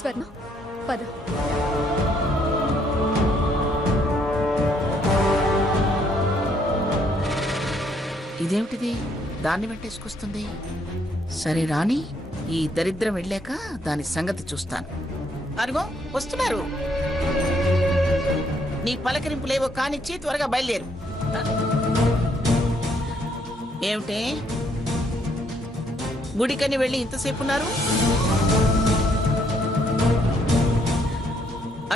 స్వర్ణ పద. ఇదేమిటిది దాన్ని వెంటేసుకొస్తుంది? సరే రాని, ఈ దరిద్రం వెళ్ళాక దాని సంగతి చూస్తాను. అరుగో వస్తున్నారు. నీ పలకరింపులేవో కానిచ్చి త్వరగా బయలుదేరు. ఏమిటే గుడికని వెళ్ళి ఇంతసేపు ఉన్నారు?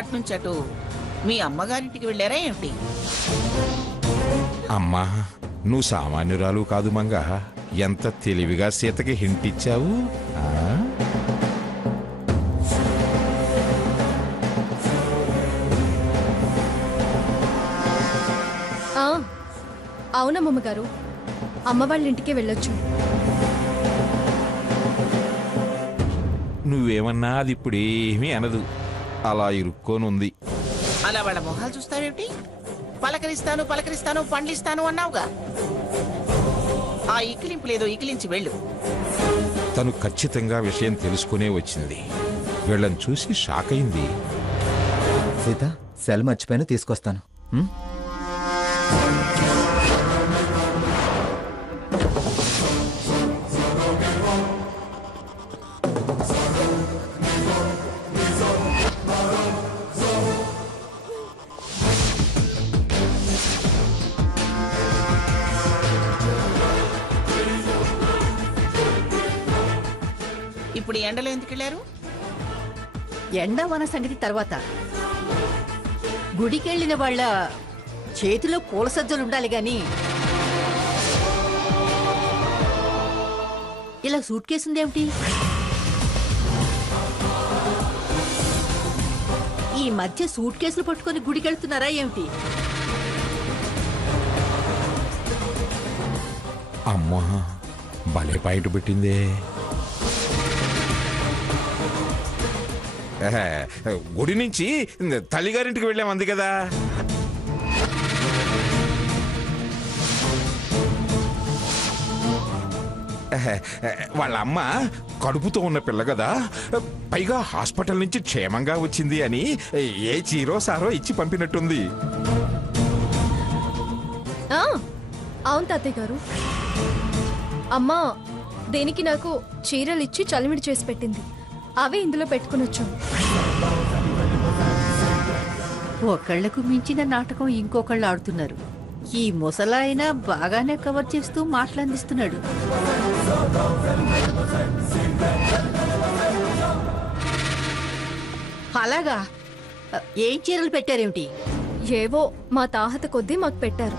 అట్నుంచి అటు మీ అమ్మగారింటికి వెళ్ళారా ఏమిటి? అమ్మా, నువ్వు సామాన్యురాలు కాదు మంగ. ఎంత తెలివిగా సీతకి హింట్ ఇచ్చావు. అవునమ్మమ్మ గారు, అమ్మ వాళ్ళ ఇంటికే వెళ్ళొచ్చు. నువ్వేమన్నా అది ఇప్పుడేమీ అనదు, అలా ఇరుక్కోనుంది. అలా వాళ్ళ మొహాలు చూస్తావేమిటి? పలకరిస్తాను పలకరిస్తాను పండ్లిస్తాను అన్నావుగా. ఆ ఇకిలింపు లేదో ఇకిలించి వెళ్ళు. తను ఖచ్చితంగా విషయం తెలుసుకునే వచ్చింది. వీళ్ళని చూసి షాక్ అయింది. సీత, సెల్ మర్చిపోయాను, తీసుకొస్తాను. ఇప్పుడు ఎండలో ఎందుకు వెళ్ళారు? ఎండవన సంగతి తర్వాత. గుడికెళ్ళిన వాళ్ళ చేతిలో పూల సజ్జలు ఉండాలి గాని ఇలా సూట్ కేసుందేమిటి? ఈ మధ్య సూట్ కేసులు పట్టుకొని గుడికెళ్తున్నారా ఏమిటి? అమ్మా, భలే పాయింట్ పెట్టిందే. గుడి నుంచి తల్లిగారింటికి వెళ్ళామంది కదా. వాళ్ళ అమ్మ కడుపుతో ఉన్న పిల్ల కదా, పైగా హాస్పిటల్ నుంచి క్షేమంగా వచ్చింది అని ఏ చీరో సారో ఇచ్చి పంపినట్టుంది. అవును తాతయ్య గారు, అమ్మా దేనికి నాకు చీరలు ఇచ్చి చలిమిడి చేసి పెట్టింది. అవే ఇందులో పెట్టుకునొచ్చు. ఒకళ్లకు మించిన నాటకం ఇంకొకళ్ళు ఆడుతున్నారు. ఈ ముసలాయన బాగానే కవర్ చేస్తూ మాటలందిస్తున్నాడు. అలాగా? ఏం చీరలు పెట్టారేమిటి? ఏవో మా తాహత కొద్దీ మాకు పెట్టారు.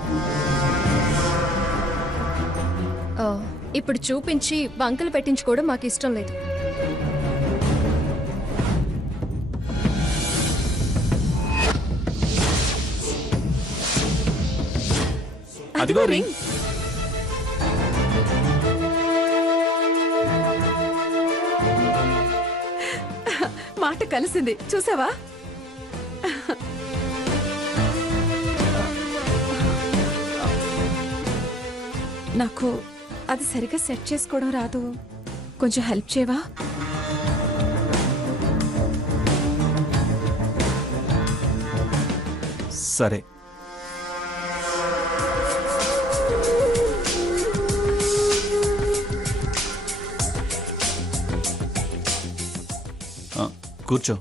ఇప్పుడు చూపించి వంకలు పెట్టించుకోవడం మాకు ఇష్టం లేదు. అదిగో రింగ్. మాట కలిసింది, చూసావా? నాకు అది సరిగ్గా సెట్ చేసుకోవడం రాదు, కొంచెం హెల్ప్ చేయవా? సరే. కూర్చో.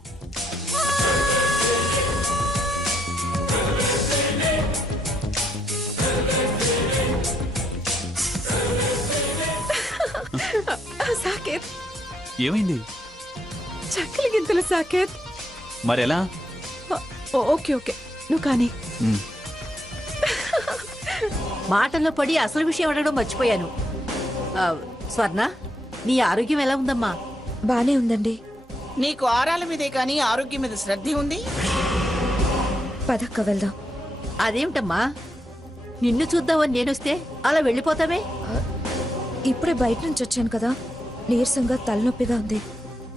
సాకేత్, ఏమైంది? చక్కలి గింతలు సాకేత్. మరెలా? ఓకే ఓకే, నువ్వు కానీ. మాటల్లో పడి అసలు విషయం అడగడం మర్చిపోయాను. స్వర్ణ, నీ ఆరోగ్యం ఎలా ఉందమ్మా? బానే ఉందండి. నీకు ఆరాల మీదే కానీ ఆరోగ్యం మీద శ్రద్ధ ఉంది. పదక్క వెళ్దాం. అదేమిటమ్మా, నిన్ను చూద్దామని నేనొస్తే అలా వెళ్ళిపోతావే? ఇప్పుడే బయట నుంచి వచ్చాను కదా, నీరసంగా తలనొప్పిగా ఉంది.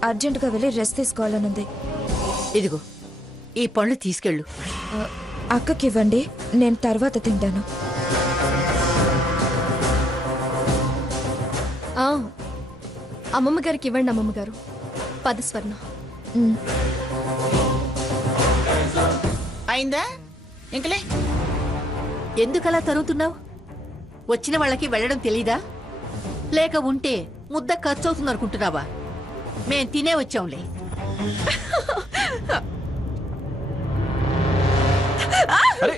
అర్జెంటుగా వెళ్ళి రెస్ట్ తీసుకోవాలనుంది. ఇదిగో ఈ పండ్లు తీసుకెళ్ళు. అక్కకి ఇవ్వండి, నేను తర్వాత తింటాను. అమ్మమ్మ గారికి ఇవ్వండి. అమ్మమ్మ గారు, పద స్వర్ణ. అయిందా ఇంకలే? ఎందుకలా తరుగుతున్నావు? వచ్చిన వాళ్ళకి వెళ్ళడం తెలీదా? లేక ఉంటే ముద్ద ఖర్చు అవుతుంది అనుకుంటున్నావా? మేం తినే వచ్చాంలే. అరే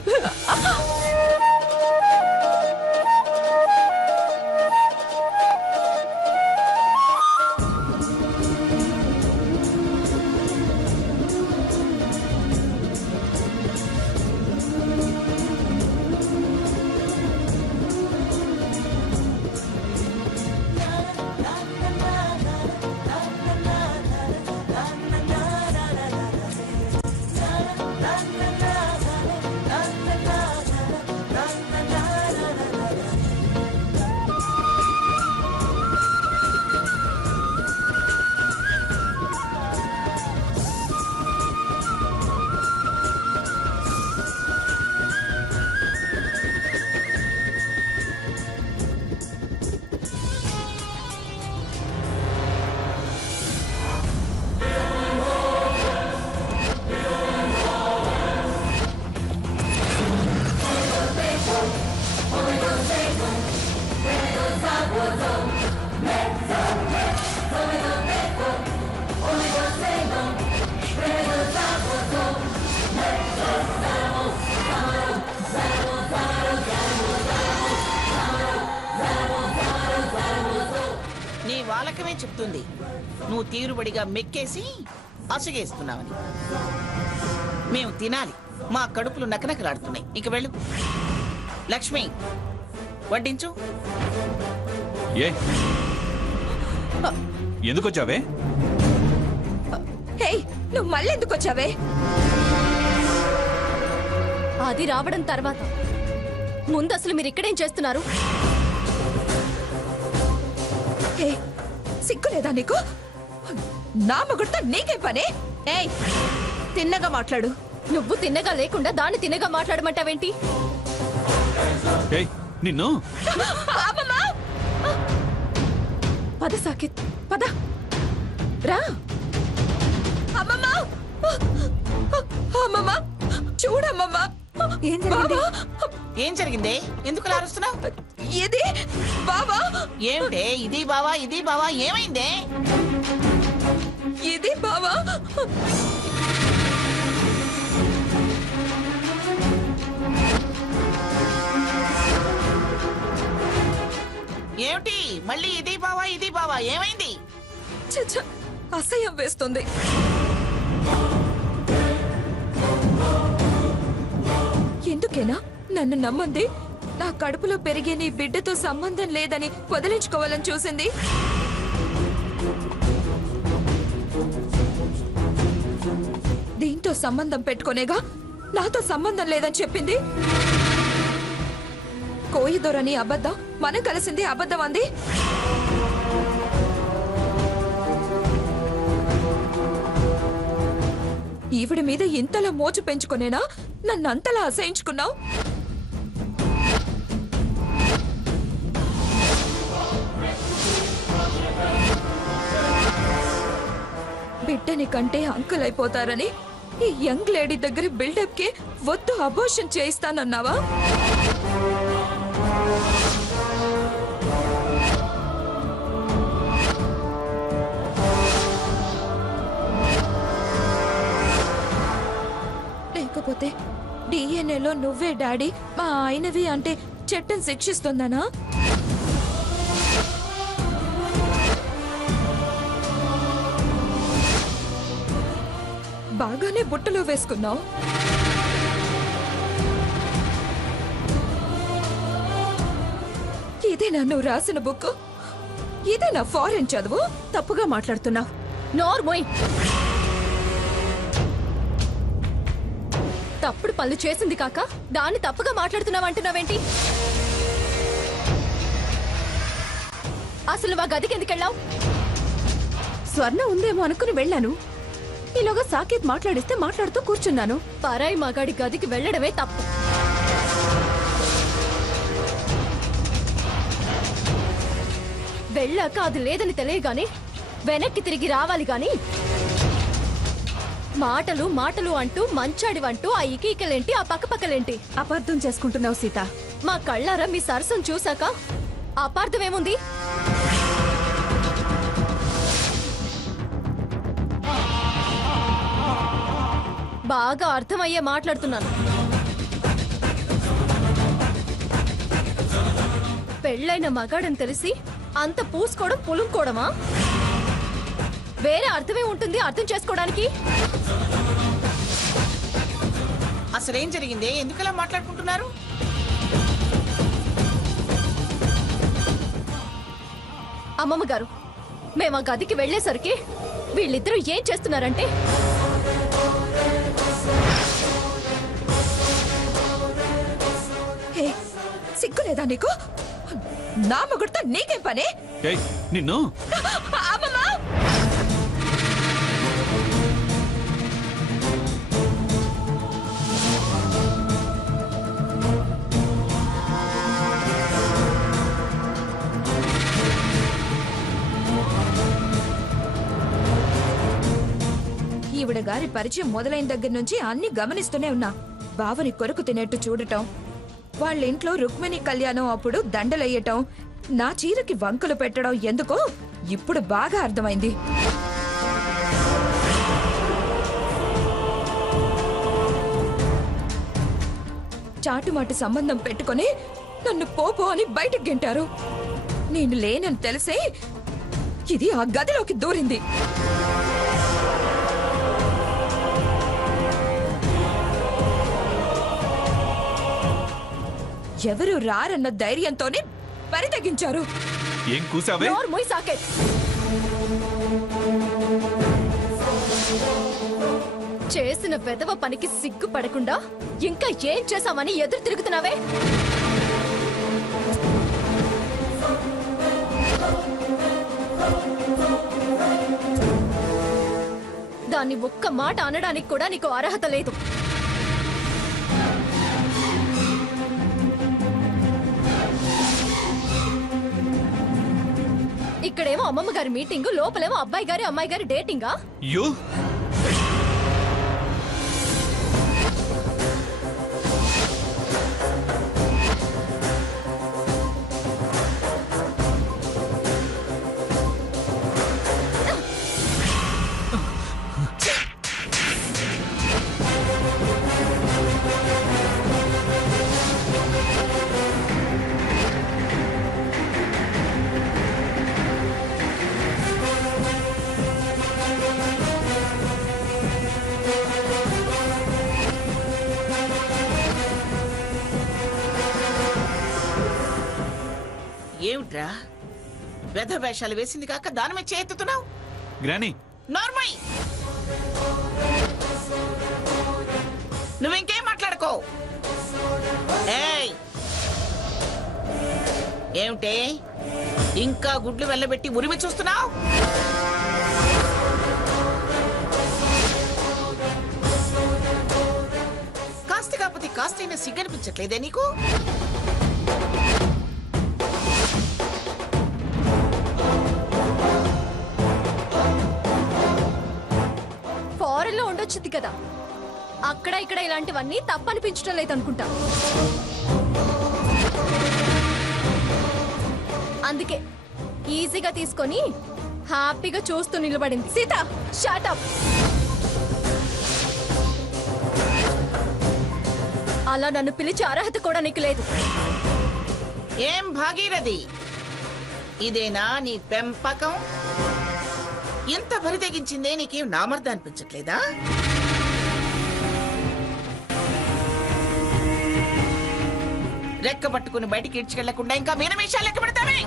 నీ వాళ్ళకమే చెప్తుంది నువ్వు తీరుబడిగా మెక్కేసి అసుగేస్తున్నావని. మేము తినాలి, మా కడుపులు నకనకలాడుతున్నాయి. ఇక వెళ్ళు. లక్ష్మి వడ్డించు. ఏ ఎందుకు వచ్చావే? హే, నువ్వు మళ్ళీ ఎందుకు వచ్చావే? అది రావడం తర్వాత ముందు అసలు మీరు ఇక్కడేం చేస్తున్నారు? హే, సిగ్గులేదా నీకు? నా మగుడితో నీకేం పని? ఏయ్, తిన్నగా మాట్లాడు. నువ్వు తిన్నగా లేకుండా దాన్ని తిన్నగా మాట్లాడమంటావేంటి? ఏయ్ నిన్ను అమ్మమ్మా! పద సాకిత్, పద రా. అమ్మమ్మా! అమ్మమ్మా, చూడమ్మమ్మా. ఏం జరిగింది? ఏం జరిగిందే? ఎందుకు అరుస్తున్నావు? ఇది బాబా. ఏమిటే ఇది బావా ఇది బావా? ఏమైందే? ఇది బాబా. ఏమిటి మళ్ళీ ఇది బావా ఇది బావా? ఏమైంది? ఛ, అసహ్యం వేస్తుంది. ఎందుకేనా నన్ను నమ్మంది? నా కడుపులో పెరిగే నీ బిడ్డతో సంబంధం లేదని వదిలించుకోవాలని చూసింది. దీంతో సంబంధం పెట్టుకునేగా నాతో సంబంధం లేదని చెప్పింది. కోయిదొరని అబద్ధం, మనం కలిసింది అబద్ధం అంది. ఈవిడ మీద ఇంతలా మోజు పెంచుకునేనా నన్ను అంతలా అసహించుకున్నావు? బిడ్డని కంటే అంకుల్ అయిపోతారని ఈ యంగ్ లేడీ దగ్గర బిల్డప్ కి వద్దు అబోర్షన్ చేయిస్తానన్నావా? లేకపోతే డిఎన్ఏలో నువ్వే డాడీ మా ఆయనవి అంటే చట్టం శిక్షిస్తుందనా? బాగానే బుట్టలో వేసుకున్నావు. ఇదేనా నువ్వు రాసిన బుక్? ఇదేనా ఫారెన్ చదువు? తప్పుగా మాట్లాడుతున్నావు. నోర్మోయ్, తప్పుడు పనులు చేసింది కాక దాన్ని తప్పుగా మాట్లాడుతున్నావంటున్నావేంటి? అసలు మా గదికి ఎందుకు వెళ్ళావు? స్వర్ణ ఉందేమో అనుకుని వెళ్ళాను. ఈలోగా సాకేత్ మాట్లాడిస్తే మాట్లాడుతూ కూర్చున్నాను. పరాయి మగాడి గదికి వెళ్ళడమే తప్పు. వెళ్ళాక అది లేదని తెలియగానే వెనక్కి తిరిగి రావాలి గాని మాటలు మాటలు అంటూ మంచాడివంటూ ఆ ఈకీకలేంటి ఆ పక్కపక్కలేంటి? అపార్థం చేసుకుంటున్నావు సీత. మా కళ్ళారా మీ సరసం చూసాక అపార్థమేముంది? బాగా అర్థమయ్యే మాట్లాడుతున్నాను. పెళ్ళైన మగాడని తెలిసి అంత పూసుకోవడం పులుంకోవడమా? వేరే అర్థమే ఉంటుంది అర్థం చేసుకోవడానికి. అసలేం జరిగింది? ఎందుకలా మాట్లాడుకుంటున్నారు? అమ్మమ్మ గారు, మేము ఆ గదికి వెళ్లేసరికి వీళ్ళిద్దరూ ఏం చేస్తున్నారంటే, హే, సిగ్గులేదా నీకు? నా మొగుడుతో నీకేం పని? ఏయ్ నిన్ను అమ్మమ్మా! ఈవిడ గారి పరిచయం మొదలైన దగ్గర నుంచి అన్ని గమనిస్తూనే ఉన్నా. బావని కొరకు తినేట్టు చూడటం, వాళ్ళ ఇంట్లో రుక్మిణి కళ్యాణం అప్పుడు దండలయ్యటం, నా చీరకి వంకలు పెట్టడం ఎందుకో ఇప్పుడు బాగా అర్థమైంది. చాటుమాటు సంబంధం పెట్టుకొని నన్ను పోపో అని బయటకు గెంటారు. నేను లేనని తెలిసే ఇది ఆ గదిలోకి దూరింది. ఎవరు రారన్న ధైర్యంతోనే పరితగించారు. ఏం కూసావే? నోరు మూయి సాకేత్. చేసిన వెధవ పనికి సిగ్గుపడకుండా ఇంకా ఏం చేశామని ఎదురు తిరుగుతున్నావే? దాన్ని ఒక్క మాట అనడానికి కూడా నీకు అర్హత లేదు. ఇక్కడేమో అమ్మమ్మ గారి మీటింగ్, లోపలేమో అబ్బాయి గారి అమ్మాయి గారి డేటింగా? యో ఏమిట్రా వెధ వేషాలు వేసింది కాక దాని మీద చేతుతున్నావు? గ్రానీ నార్మల్, నువ్వింకేం మాట్లాడుకో. ఏయ్, ఏమిటే ఇంకా గుడ్లు వెళ్ళబెట్టి ఉరిమి చూస్తున్నావు? కాస్త కాకపోతే కాస్తైనా సిగ్గనిపించట్లేదే నీకు? ఫారెన్ లో ఉండొచ్చుది కదా, అక్కడ ఇక్కడ ఇలాంటివన్నీ తప్పనిపించడం లేదనుకుంటా. అందుకే ఈజీగా తీసుకొని హ్యాపీగా చూస్తూ నిలబడింది. Sita, shut up. అలా నన్ను పిలిచే అర్హత కూడా నీకు లేదు. ఏం భాగీరథి, ఇదేనా నీ పెంపకం? ఎంత బరి తెగించిందే నీకేం నామర్ద అనిపించట్లేదా? రెక్క పట్టుకుని బయటికి ఇడ్చుకెళ్లకుండా ఇంకా మీనమేషాలు లెక్క పెడతావే?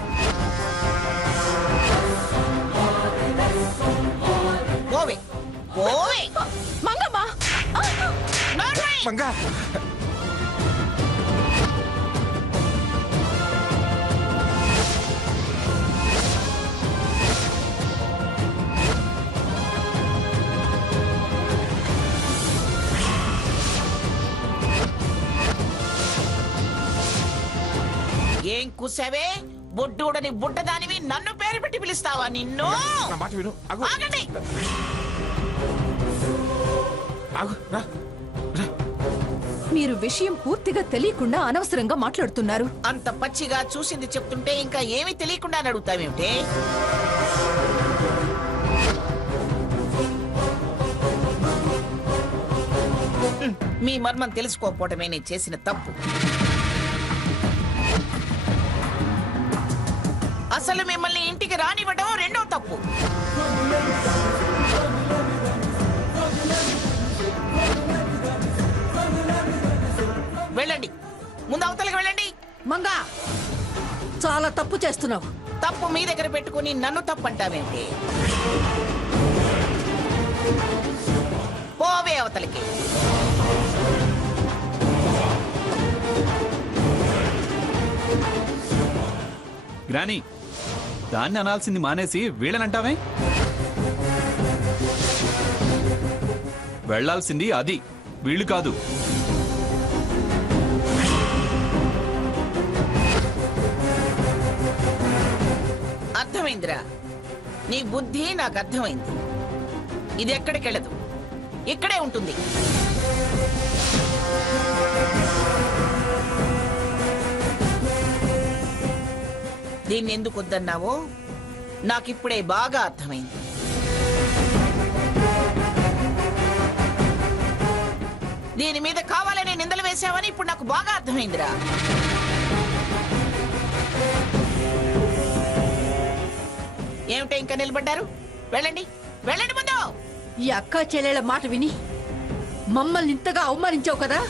పోవే పోవే మంగమ్మ. మంగా ఏం కూసావే? బొడ్డూడని బుడ్డదానివి నన్ను పేరు పెట్టి పిలుస్తావా? నిన్ను నా మాట విను. అగు. ఆగండి. ఆగు, రా, రా. మీరు విషయం పూర్తిగా తెలియకుండా అనవసరంగా మాట్లాడుతున్నారు. అంత పచ్చిగా చూసింది చెప్తుంటే ఇంకా ఏమీ తెలియకుండా అని అడుగుతావేమిటే? మీ మర్మం తెలుసుకోకపోవటమే నేను చేసిన తప్పు. అసలు మిమ్మల్ని ఇంటికి రానివ్వడం రెండో తప్పు. వెళ్ళండి, ముందు అవతలకి వెళ్ళండి. మంగా చాలా తప్పు చేస్తున్నావు. తప్పు మీ దగ్గర పెట్టుకుని నన్ను తప్పు అంటావేంటి? పోవే అవతలకి. గ్రాని, దాన్ని అనాల్సింది మానేసి వీళ్ళనంటావే? వెళ్లాల్సింది అది, వీళ్ళు కాదు. అర్థమైందిరా, నీ బుద్ధి నాకు అర్థమైంది. ఇది ఎక్కడికి వెళ్ళదు, ఇక్కడే ఉంటుంది. దీన్ని ఎందుకు వద్దన్నావో నాకిప్పుడే బాగా అర్థమైంది. దీని మీద కావాలనే నిందలు వేశావని ఇప్పుడు నాకు బాగా అర్థమైందిరా. ఏమిటో ఇంకా నిలబడ్డారు? వెళ్ళండి, వెళ్ళండి ముందు. ఈ అక్క చెల్లెల మాట విని మమ్మల్ని ఇంతగా అవమానించావు కదా.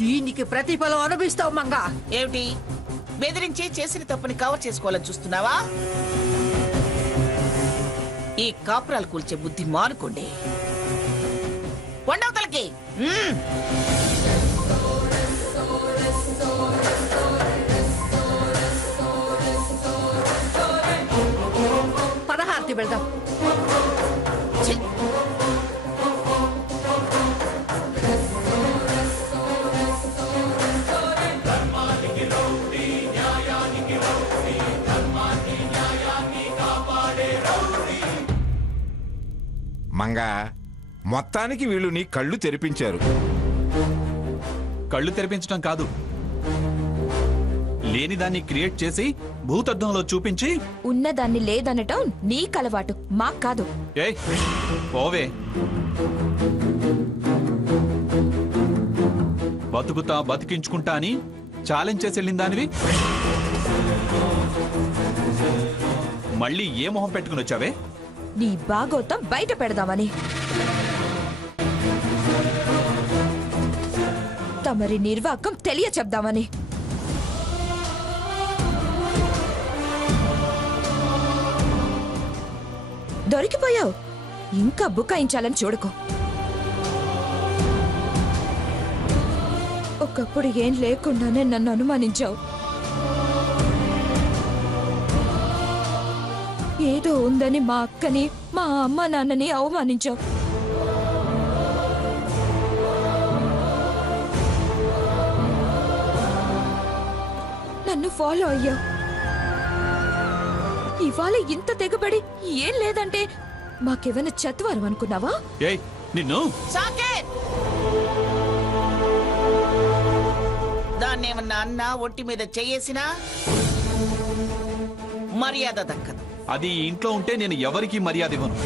దీనికి ప్రతిఫలం అనుభవిస్తావు మంగా. ఏమిటి, బెదిరించి చేసిన తప్పుని కవర్ చేసుకోవాలని చూస్తున్నావా? ఈ కాపురాలు కూల్చే బుద్ధి మానుకోండి. వండవతలకి. పదహారతి వెళ్దాం. మంగా, మొత్తానికి వీళ్ళు నీ కళ్ళు తెరిపించారు. కళ్ళు తెరిపించడం కాదు, లేని దాన్ని క్రియేట్ చేసి భూతద్దంలో చూపించి ఉన్నదాన్ని లేదనటం నీకలవాటు, మాకు కాదు. ఏయ్ పోవే. బతుకుతా బతికించుకుంటా అని ఛాలెంజ్ చేసి వెళ్ళిన దానివి మళ్ళీ ఏ మొహం పెట్టుకుని వచ్చావే? నీ బాగోతం బయట పెడదామని. తమరి నిర్వాకం తెలియ చెప్దామని. దొరికిపోయావు, ఇంకా బుకాయించాలని చూడకు. ఒకప్పుడు ఏం లేకుండానే నన్ను అనుమానించావు. ఏదో ఉందని మా అక్కని, మా అమ్మ నాన్నని అవమానించావు. నన్ను ఫాలో అయ్యావు. ఇవాళ ఇంత తెగబడి ఏం లేదంటే మాకేమైనా చత్వారం అనుకున్నావా? ఏయ్ నిన్ను. సాకేత్! దాన్నేమన్నా అన్నా ఒంటి మీద చెయ్యేసినా మర్యాద దక్కదు. అది ఈ ఇంట్లో ఉంటే నేను ఎవరికీ మర్యాద ఇవ్వను.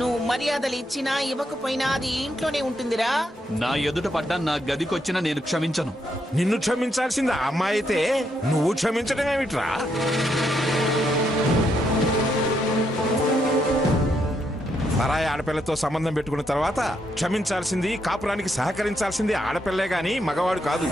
నువ్వు మర్యాదలు ఇచ్చినా ఇవ్వకపోయినా అది ఈ ఇంట్లోనే ఉంటుందిరా. నా ఎదుట పడ్డా నా గదికొచ్చినా నేను క్షమించను. నిన్ను క్షమించాల్సింది ఆ అమ్మాయి అయితే నువ్వు క్షమించడం ఏమిట్రా? పరాయి ఆడపిల్లతో సంబంధం పెట్టుకున్న తర్వాత క్షమించాల్సింది, కాపురానికి సహకరించాల్సింది ఆడపిల్లే గాని మగవాడు కాదు.